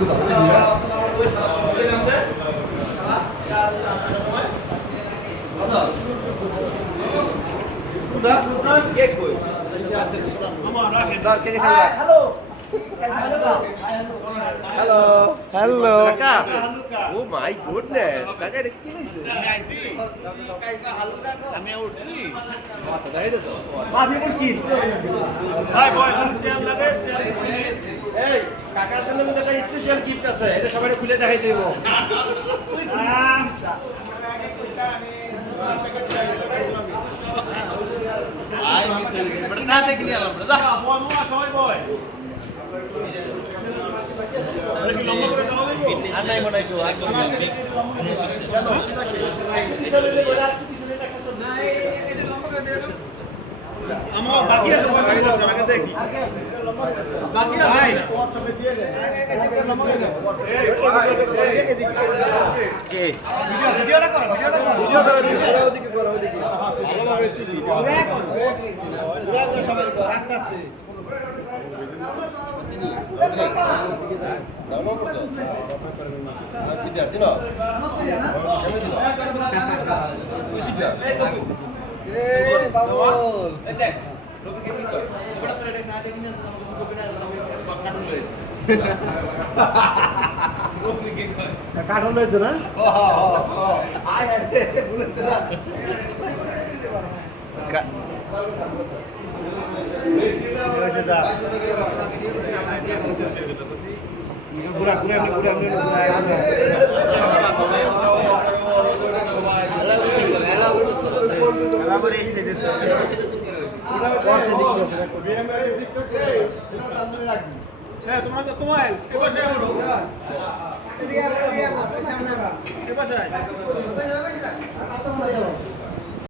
Hello. Hello. Kakak. Oh my goodness. Kakak ada kili tu. আমি উঠছি Mata dah itu tu. মাফি মুশকিল high বয় তেল লাগে এই কাকার জন্য কিন্তু একটা স্পেশাল গিফট আছে। এটা সবাই খুলে দেখাই দেব। আই মিস হয়ে গেছে বড় না দেখি নি আলাম যা বয় মোয়া সবাই বয় আরে কি লম্বা করে দাও লাগবে আর নাই মনে তো আর করব মিক্স পিছনে গোলা পিছনে একটা না এটা লম্বা করে দিয়ে দাও আমার বাকি আছে বয় বসে আমাকে দেখি বাকি আছে ভাই WhatsApp-এ দিয়ে দে এটা লম্বা করে দাও এই কে ভিডিওটা করো ভিডিও করো ওদিকে করো ওদিকে। ভালো হয়েছে ভিডিও সবাই আস্তে আস্তে দাও করছো। সিধা সিনো। কেমন ছিল? খুশিটা। এই বাবুল। এই দেখ। লোকে কি কয়? বড় তোর এটা না দেখি না আমাকে কিছু করবে না কাটুন লই। লোকে কি কয়? কাঠন লইছো না আয় বলেছে না। পুরা পুরা এমনি পুরা এমনি হ্যাঁ তোমরা তো তোমায় এবার